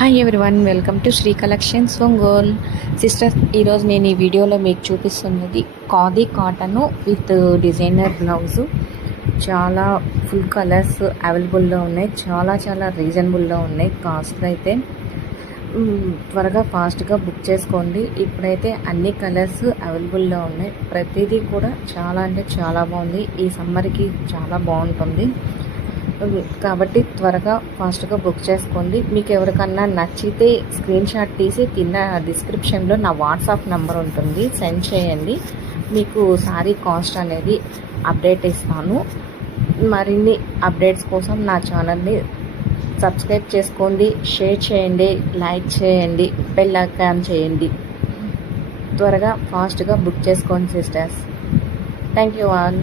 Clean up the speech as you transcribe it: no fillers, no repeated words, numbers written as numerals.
Hi everyone, welcome to Shri collections Ongole. Sisters, ఈరోజు నేను ఈ వీడియోలో మీకు చూపిస్తున్నది khadi cotton with designer blouse. చాలా ఫుల్ కలర్స్ అవైలబుల్లో ఉన్నాయి. చాలా రీజనబుల్లో ఉన్నాయి. కాస్ట్ అయితే త్వరగా ఫాస్ట్గా బుక్ చేసుకోండి. ఇప్పుడైతే అన్ని కలర్స్ అవైలబుల్లో ఉన్నాయి. ప్రతిదీ కూడా చాలా అంటే చాలా బాగుంది. ఈ సమ్మర్కి చాలా బాగుంటుంది కాబట్టి త్వరగా ఫాస్ట్గా బుక్ చేసుకోండి. మీకు ఎవరికన్నా నచ్చితే స్క్రీన్ షాట్ తీసి కింద డిస్క్రిప్షన్లో నా వాట్సాప్ నెంబర్ ఉంటుంది, సెండ్ చేయండి. మీకు సారీ కాస్ట్ అనేది అప్డేట్ ఇస్తాను. మరిన్ని అప్డేట్స్ కోసం నా ఛానల్ని సబ్స్క్రైబ్ చేసుకోండి, షేర్ చేయండి, లైక్ చేయండి, బెల్ ఐకాన్ చేయండి. త్వరగా ఫాస్ట్గా బుక్ చేసుకోండి సిస్టర్స్. Thank you all.